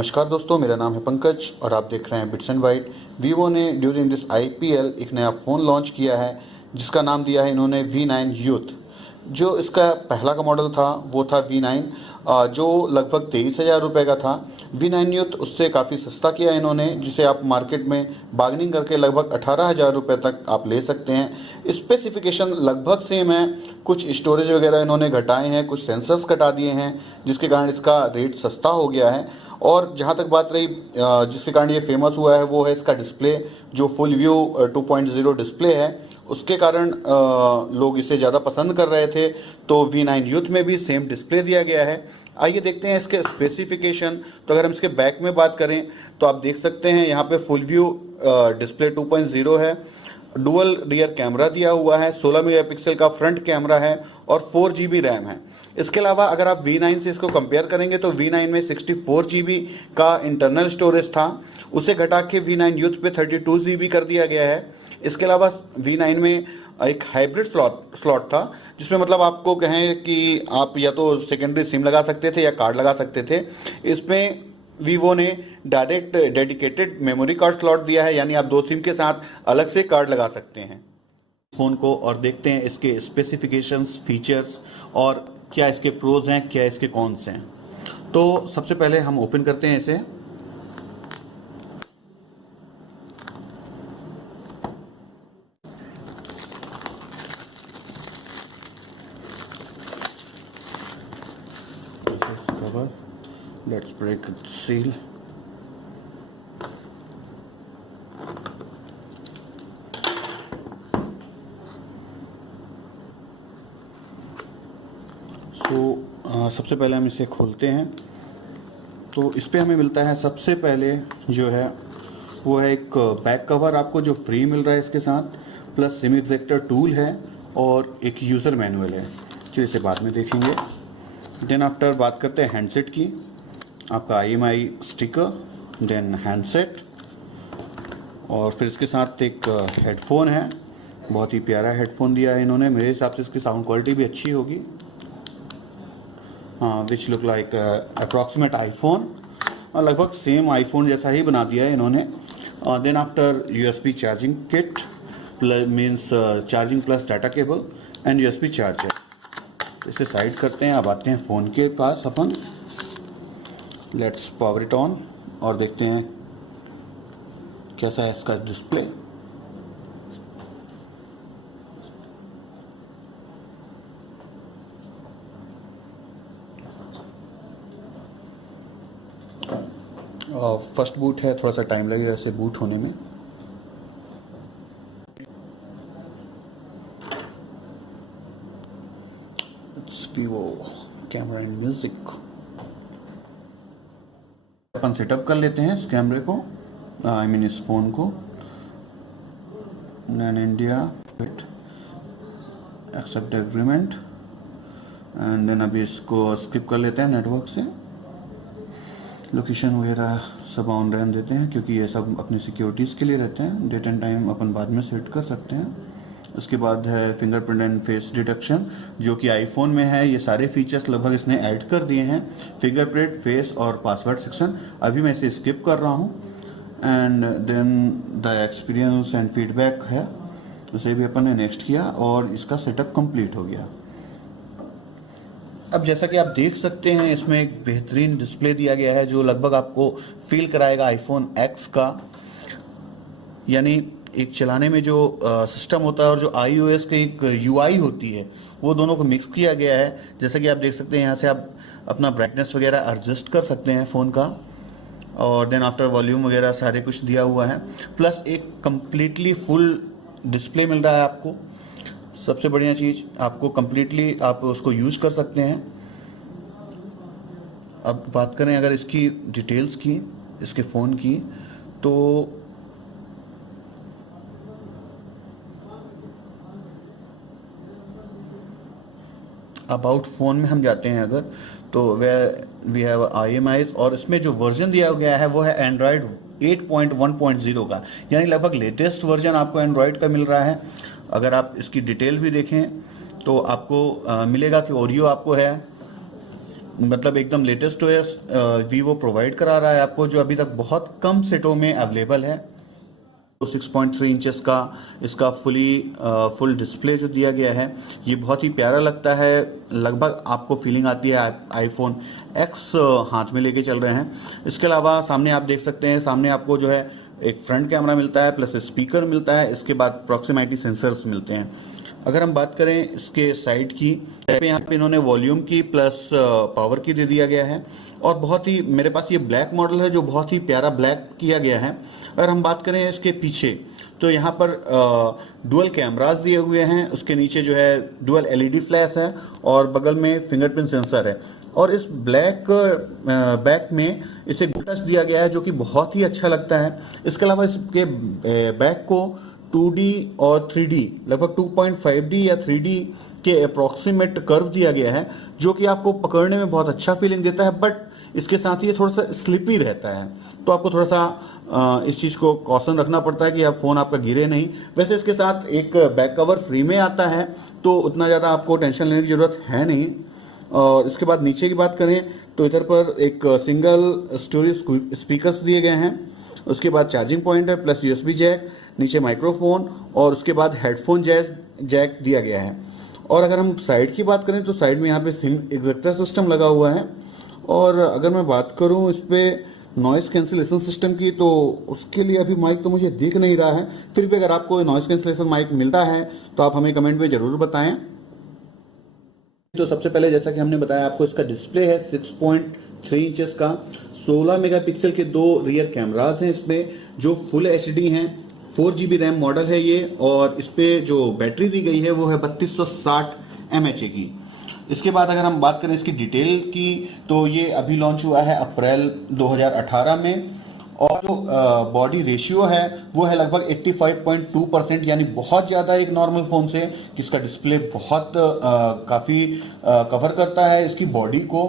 नमस्कार दोस्तों, मेरा नाम है पंकज और आप देख रहे हैं बिट्स एंड वाइट। वीवो ने ड्यूरिंग दिस आईपीएल एक नया फ़ोन लॉन्च किया है जिसका नाम दिया है इन्होंने V9 यूथ। जो इसका पहला का मॉडल था वो था V9 जो लगभग 23,000 रुपये का था। V9 यूथ उससे काफ़ी सस्ता किया इन्होंने, जिसे आप मार्केट में बार्गेनिंग करके लगभग 18,000 रुपये तक आप ले सकते हैं। स्पेसिफिकेशन लगभग सेम है, कुछ स्टोरेज वगैरह इन्होंने घटाए हैं, कुछ सेंसर्स घटा दिए हैं जिसके कारण इसका रेट सस्ता हो गया है। और जहाँ तक बात रही जिसके कारण ये फेमस हुआ है वो है इसका डिस्प्ले, जो फुल व्यू 2.0 डिस्प्ले है, उसके कारण लोग इसे ज़्यादा पसंद कर रहे थे। तो V9 यूथ में भी सेम डिस्प्ले दिया गया है। आइए देखते हैं इसके स्पेसिफिकेशन। तो अगर हम इसके बैक में बात करें तो आप देख सकते हैं यहाँ पे फुल व्यू डिस्प्ले 2.0 है, डुअल रियर कैमरा दिया हुआ है, 16 मेगापिक्सल का फ्रंट कैमरा है और 4 GB रैम है। इसके अलावा अगर आप V9 से इसको कंपेयर करेंगे तो V9 में 64 GB का इंटरनल स्टोरेज था, उसे घटा के V9 यूथ पे 32 GB कर दिया गया है। इसके अलावा V9 में एक हाइब्रिड स्लॉट था, जिसमें मतलब आपको कहें कि आप या तो सेकेंडरी सिम लगा सकते थे या कार्ड लगा सकते थे। इसमें वीवो ने direct dedicated memory card slot दिया है, यानी आप 2 सिम के साथ अलग से कार्ड लगा सकते हैं फ़ोन को। और देखते हैं इसके स्पेसिफिकेशंस, फीचर्स और क्या इसके प्रोज हैं, क्या इसके कॉन्स हैं। तो सबसे पहले हम ओपन करते हैं इसे। Let's break its seal. सबसे पहले हम इसे खोलते हैं। तो इस पे हमें मिलता है सबसे पहले जो है वो है एक बैक कवर आपको जो फ्री मिल रहा है इसके साथ, प्लस सिम एग्जैक्टर टूल है और एक यूज़र मैनुअल है, जो इसे बाद में देखेंगे। देन आफ्टर बात करते हैं हैंडसेट की, आपका IMI स्टिकर, देन हैंडसेट और फिर इसके साथ एक हेडफोन है। बहुत ही प्यारा हेडफोन दिया है इन्होंने, मेरे हिसाब से इसकी साउंड क्वालिटी भी अच्छी होगी। हाँ, which look like approximate iPhone, लगभग सेम आईफोन जैसा ही बना दिया है इन्होंने। Then after USB charging kit plus means charging plus data cable and USB charger. इसे साइड करते हैं, अब आते हैं फ़ोन के पास अपन। लेट्स पावर इट ऑन और देखते हैं कैसा है इसका डिस्प्ले। फर्स्ट बूट है, थोड़ा सा टाइम लगेगा इसे बूट होने में। It's Vivo camera and music. Upon setup कर लेते हैं इस कैमरे को, आई मीन इस फोन को। नैन India accept agreement and then अभी इसको स्किप कर लेते हैं नेटवर्क से। लोकेशन वगैरह सब ऑन रहने देते हैं क्योंकि ये सब अपनी सिक्योरिटीज़ के लिए रहते हैं। डेट एंड टाइम अपन बाद में सेट कर सकते हैं। उसके बाद है फिंगरप्रिंट एंड फेस डिटेक्शन, जो कि आईफोन में है। ये सारे फीचर्स लगभग इसने ऐड कर दिए हैं, फिंगरप्रिंट, फेस और पासवर्ड सेक्शन। अभी मैं इसे स्किप कर रहा हूँ। And then the experience and feedback है, उसे भी अपन ने नेक्स्ट किया और इसका सेटअप कंप्लीट हो गया। अब जैसा कि आप देख सकते हैं इसमें एक बेहतरीन डिस्प्ले दिया गया है जो लगभग आपको फील कराएगा आईफोन X का, यानी एक चलाने में जो सिस्टम होता है और जो iOS की एक UI होती है वो दोनों को मिक्स किया गया है। जैसा कि आप देख सकते हैं यहाँ से आप अपना ब्राइटनेस वगैरह एडजस्ट कर सकते हैं फ़ोन का, और देन आफ्टर वॉल्यूम वगैरह सारे कुछ दिया हुआ है। प्लस एक कम्प्लीटली फुल डिस्प्ले मिल रहा है आपको। सबसे बढ़िया चीज़, आपको कम्प्लीटली आप उसको यूज कर सकते हैं। अब बात करें अगर इसकी डिटेल्स की, इसके फ़ोन की, तो अबाउट फ़ोन में हम जाते हैं अगर, तो वी हैव IMI और इसमें जो वर्जन दिया गया है वो है एंड्रॉयड 8.1.0 का, यानी लगभग लेटेस्ट वर्जन आपको एंड्रॉयड का मिल रहा है। अगर आप इसकी डिटेल भी देखें तो आपको मिलेगा कि ओरियो आपको है मतलब एकदम लेटेस्ट ओएस वीवो प्रोवाइड करा रहा है आपको, जो अभी तक बहुत कम सेटों में अवेलेबल है। तो 6.3 इंचेस का इसका फुल डिस्प्ले जो दिया गया है, ये बहुत ही प्यारा लगता है। लगभग आपको फीलिंग आती है आईफोन एक्स हाथ में लेके चल रहे हैं। इसके अलावा सामने आप देख सकते हैं, सामने आपको जो है एक फ्रंट कैमरा मिलता है, प्लस स्पीकर मिलता है। इसके बाद प्रॉक्सिमिटी सेंसर्स मिलते हैं। अगर हम बात करें इसके साइड की, यहाँ पे इन्होंने वॉल्यूम की प्लस पावर की दे दिया गया है। और बहुत ही, मेरे पास ये ब्लैक मॉडल है जो बहुत ही प्यारा ब्लैक किया गया है। अगर हम बात करें इसके पीछे, तो यहाँ पर डुअल कैमरास दिए हुए हैं। उसके नीचे जो है डुअल एलईडी फ्लैश है और बगल में फिंगरप्रिंट सेंसर है। और इस ब्लैक बैक में इसे टच दिया गया है जो कि बहुत ही अच्छा लगता है। इसके अलावा इसके बैक को 2D और 3D, लगभग 2.5D या 3D के अप्रोक्सीमेट कर्व दिया गया है, जो कि आपको पकड़ने में बहुत अच्छा फीलिंग देता है। बट इसके साथ ही ये थोड़ा सा स्लिपी रहता है, तो आपको थोड़ा सा इस चीज को कॉशन रखना पड़ता है कि आप फोन आपका गिरे नहीं। वैसे इसके साथ एक बैक कवर फ्री में आता है, तो उतना ज्यादा आपको टेंशन लेने की जरूरत है नहीं। और इसके बाद नीचे की बात करें तो इधर पर एक सिंगल स्टोरेज स्पीकर्स दिए गए हैं। उसके बाद चार्जिंग पॉइंट है, प्लस यूएसबी जैक, नीचे माइक्रोफोन, और उसके बाद हेडफोन जैक दिया गया है। और अगर हम साइड की बात करें तो साइड में यहाँ पे सिम एग्जैक्टर सिस्टम लगा हुआ है। और अगर मैं बात करूँ इस पे नॉइस कैंसिलेशन सिस्टम की, तो उसके लिए अभी माइक तो मुझे दिख नहीं रहा है। फिर भी अगर आपको नॉइस कैंसिलेशन माइक मिलता है तो आप हमें कमेंट में जरूर बताएं। तो सबसे पहले जैसा कि हमने बताया आपको, इसका डिस्प्ले है 6.3 इंचेस का। 16 मेगापिक्सल के दो रियर कैमरास हैं इसमें, जो फुल एचडी हैं। 4GB रैम मॉडल है ये। और इस पे जो बैटरी दी गई है वो है 3260 mAh की। इसके बाद अगर हम बात करें इसकी डिटेल की, तो ये अभी लॉन्च हुआ है अप्रैल 2018 में। और जो बॉडी रेशियो है वो है लगभग 85.2%, यानी बहुत ज़्यादा एक नॉर्मल फ़ोन से, जिसका डिस्प्ले बहुत काफ़ी कवर करता है इसकी बॉडी को।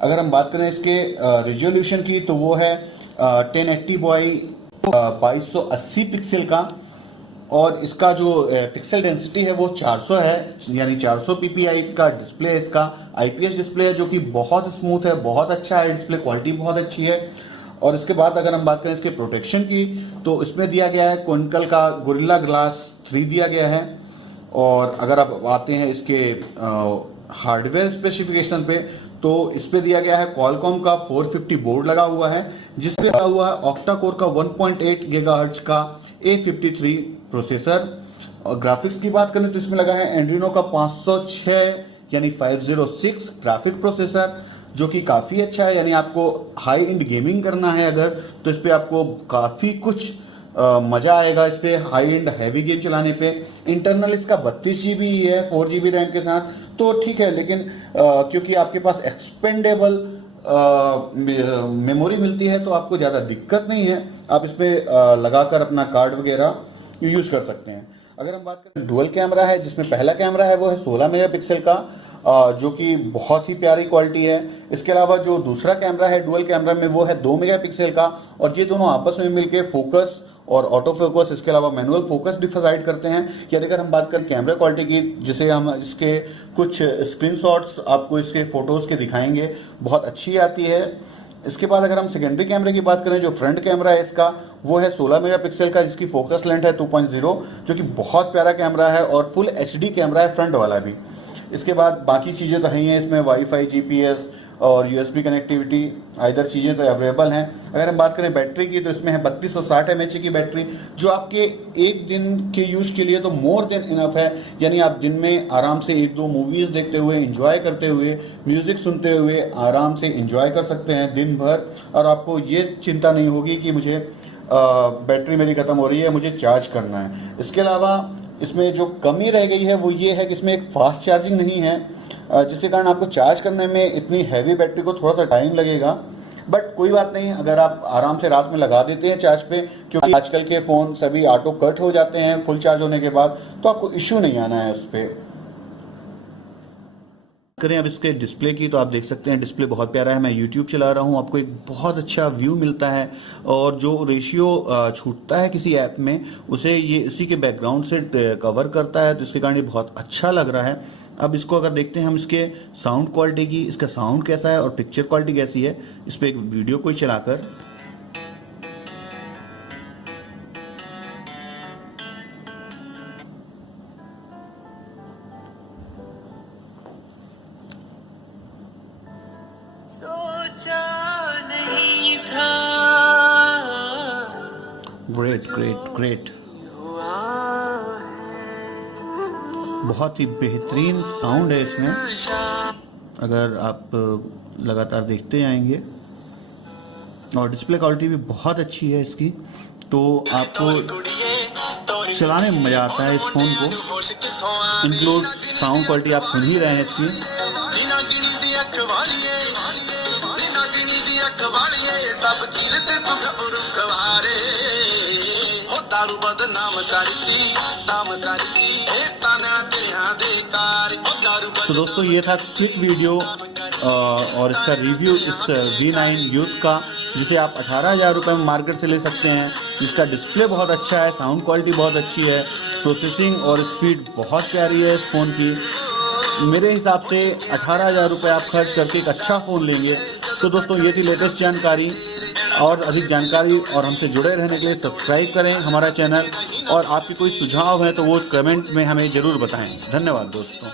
अगर हम बात करें इसके रिजोल्यूशन की, तो वो है 1080 बाई 2280 पिक्सल का। और इसका जो पिक्सल डेंसिटी है वो 400 है, यानी 400 ppi का डिस्प्ले है इसका। IPS डिस्प्ले है जो कि बहुत स्मूथ है, बहुत अच्छा है, डिस्प्ले क्वालिटी बहुत अच्छी है। और इसके बाद अगर हम बात करें इसके प्रोटेक्शन की, तो इसमें दिया गया है क्विंटल का गोरिल्ला ग्लास 3 दिया गया है। और अगर आप आते हैं इसके हार्डवेयर स्पेसिफिकेशन पे, तो इस पे दिया गया है क्वालकॉम का 450 बोर्ड लगा हुआ है, जिसपे लगा हुआ है ऑक्टा कोर का 1.8 गीगाहर्ट्ज का A53 प्रोसेसर। और ग्राफिक्स की बात करें तो इसमें लगा है एंड्रिनो का 506 यानी 506 ग्राफिक प्रोसेसर, जो कि काफ़ी अच्छा है। यानी आपको हाई एंड गेमिंग करना है अगर, तो इस पे आपको काफ़ी कुछ मज़ा आएगा इस पे हाई एंड हैवी गेम चलाने पे। इंटरनल इसका 32GB है 4GB रैम के साथ, तो ठीक है। लेकिन क्योंकि आपके पास एक्सपेंडेबल मेमोरी मिलती है, तो आपको ज़्यादा दिक्कत नहीं है। आप इस पे लगाकर अपना कार्ड वगैरह यूज़ कर सकते हैं। अगर हम बात करें, डुअल कैमरा है, जिसमें पहला कैमरा है वो है 16 मेगापिक्सल का, जो कि बहुत ही प्यारी क्वालिटी है। इसके अलावा जो दूसरा कैमरा है डुअल कैमरा में, वो है 2 मेगापिक्सल का। और ये दोनों आपस में मिलके फोकस और ऑटो फोकस, इसके अलावा मैनुअल फोकस डिसाइड करते हैं। या अगर हम बात करें कैमरा क्वालिटी की, जिसे हम इसके कुछ स्क्रीनशॉट्स आपको इसके फोटोज के दिखाएंगे, बहुत अच्छी आती है। इसके बाद अगर हम सेकेंडरी कैमरे की बात करें, जो फ्रंट कैमरा है इसका वो है 16 मेगापिक्सल का, जिसकी फोकस लेंथ है 2.0, जो कि बहुत प्यारा कैमरा है और फुल एचडी कैमरा है फ्रंट वाला भी। इसके बाद बाकी चीज़ें तो हैं इसमें, वाईफाई, जीपीएस और यूएसबी कनेक्टिविटी, इधर चीज़ें तो अवेलेबल हैं। अगर हम बात करें बैटरी की, तो इसमें है 3260 mAh की बैटरी, जो आपके एक दिन के यूज के लिए तो मोर देन इनफ है। यानी आप दिन में आराम से 1-2 मूवीज़ देखते हुए, एंजॉय करते हुए, म्यूज़िक सुनते हुए आराम से एंजॉय कर सकते हैं दिन भर। और आपको ये चिंता नहीं होगी कि मुझे बैटरी मेरी ख़त्म हो रही है, मुझे चार्ज करना है। इसके अलावा इसमें जो कमी रह गई है वो ये है कि इसमें एक फास्ट चार्जिंग नहीं है, जिसके कारण आपको चार्ज करने में इतनी हैवी बैटरी को थोड़ा सा टाइम लगेगा। बट कोई बात नहीं, अगर आप आराम से रात में लगा देते हैं चार्ज पे, क्योंकि आजकल के फ़ोन सभी ऑटो कट हो जाते हैं फुल चार्ज होने के बाद, तो आपको इश्यू नहीं आना है उस पर। करें अब इसके डिस्प्ले की, तो आप देख सकते हैं डिस्प्ले बहुत प्यारा है। मैं YouTube चला रहा हूँ, आपको एक बहुत अच्छा व्यू मिलता है। और जो रेशियो छूटता है किसी ऐप में, उसे ये इसी के बैकग्राउंड से कवर करता है, तो इसके कारण ये बहुत अच्छा लग रहा है। अब इसको अगर देखते हैं हम इसके साउंड क्वालिटी की, इसका साउंड कैसा है और पिक्चर क्वालिटी कैसी है, इस पर एक वीडियो को चलाकर सोचा नहीं था ग्रेट ग्रेट ग्रेट, हुआ बहुत ही बेहतरीन साउंड है इसमें। है। अगर आप लगातार देखते आएंगे और डिस्प्ले क्वालिटी भी बहुत अच्छी है इसकी, तो आपको चलाने में मज़ा आता है इस फ़ोन को। इंक्लूड साउंड क्वालिटी आप सुन ही रहे हैं इसकी। तो दोस्तों ये था क्विक वीडियो और इसका रिव्यू इस V9 यूथ का, जिसे आप 18,000 रुपये में मार्केट से ले सकते हैं। जिसका डिस्प्ले बहुत अच्छा है, साउंड क्वालिटी बहुत अच्छी है, प्रोसेसिंग और स्पीड बहुत प्यारी है इस फ़ोन की। मेरे हिसाब से 18,000 रुपये आप खर्च करके एक अच्छा फ़ोन लेंगे। तो दोस्तों ये थी लेटेस्ट जानकारी। और अधिक जानकारी और हमसे जुड़े रहने के लिए सब्सक्राइब करें हमारा चैनल, और आपके कोई सुझाव है तो वो कमेंट में हमें ज़रूर बताएं। धन्यवाद दोस्तों।